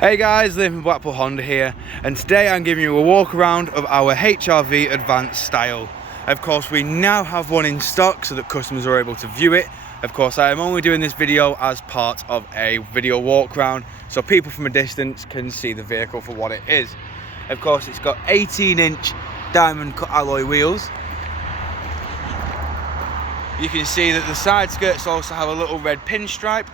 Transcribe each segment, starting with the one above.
Hey guys, Liam from Blackpool Honda here, and today I'm giving you a walk around of our HRV Advanced Style. Of course, we now have one in stock so that customers are able to view it. Of course, I am only doing this video as part of a video walk around so people from a distance can see the vehicle for what it is. Of course, it's got 18-inch diamond cut alloy wheels. You can see that the side skirts also have a little red pinstripe.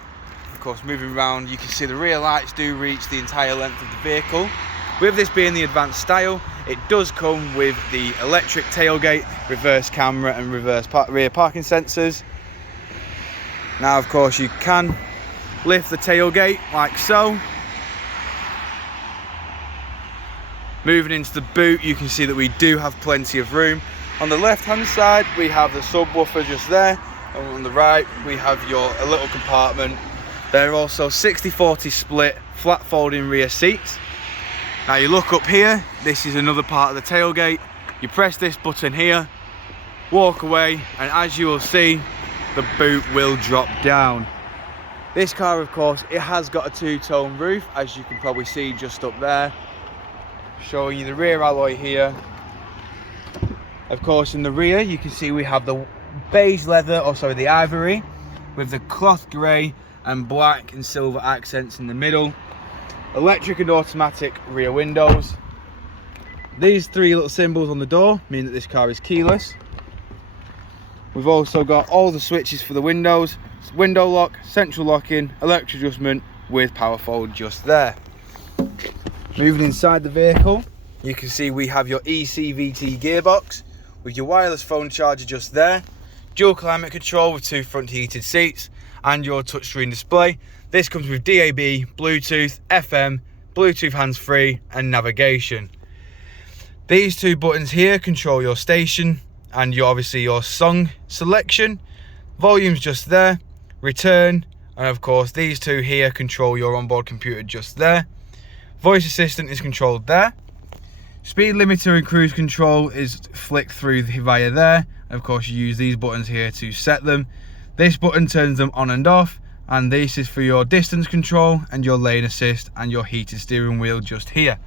Of course, moving around, you can see the rear lights do reach the entire length of the vehicle. With this being the Advanced Style, it does come with the electric tailgate, reverse camera and reverse rear parking sensors. Now, of course, you can lift the tailgate like so. Moving into the boot, you can see that we do have plenty of room. On the left-hand side, we have the subwoofer just there, and on the right, we have a little compartment. They're also 60-40 split flat folding rear seats. Now you look up here, this is another part of the tailgate. You press this button here, walk away, and as you will see, the boot will drop down. This car, of course, it has got a two-tone roof, as you can probably see just up there. Showing you the rear alloy here. Of course, in the rear, you can see we have the beige leather, or sorry, the ivory, with the cloth grey and black and silver accents in the middle. Electric and automatic rear windows. These three little symbols on the door mean that this car is keyless. We've also got all the switches for the windows, window lock, central locking, electric adjustment with power fold just there. Moving inside the vehicle, you can see we have your CVT gearbox with your wireless phone charger just there, dual climate control with two front heated seats, and your touchscreen display. This comes with DAB, Bluetooth, FM, Bluetooth hands-free and navigation. These two buttons here control your station and obviously your song selection. Volume's just there, return, and of course these two here control your onboard computer just there. Voice assistant is controlled there. Speed limiter and cruise control is flicked through via there. Of course, you use these buttons here to set them. This button turns them on and off, and this is for your distance control and your lane assist and your heated steering wheel just here.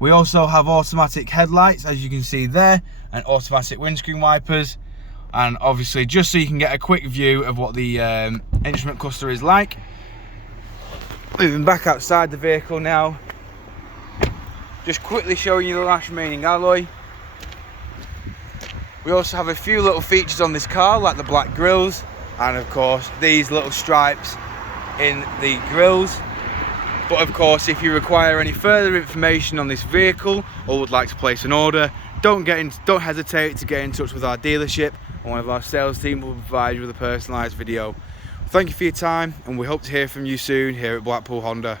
We also have automatic headlights, as you can see there, and automatic windscreen wipers, and obviously just so you can get a quick view of what the instrument cluster is like. Moving back outside the vehicle now, just quickly showing you the last remaining alloy. We also have a few little features on this car, like the black grills, and of course these little stripes in the grills. But of course, if you require any further information on this vehicle or would like to place an order, don't hesitate to get in touch with our dealership, and one of our sales team will provide you with a personalised video. Thank you for your time, and we hope to hear from you soon here at Blackpool Honda.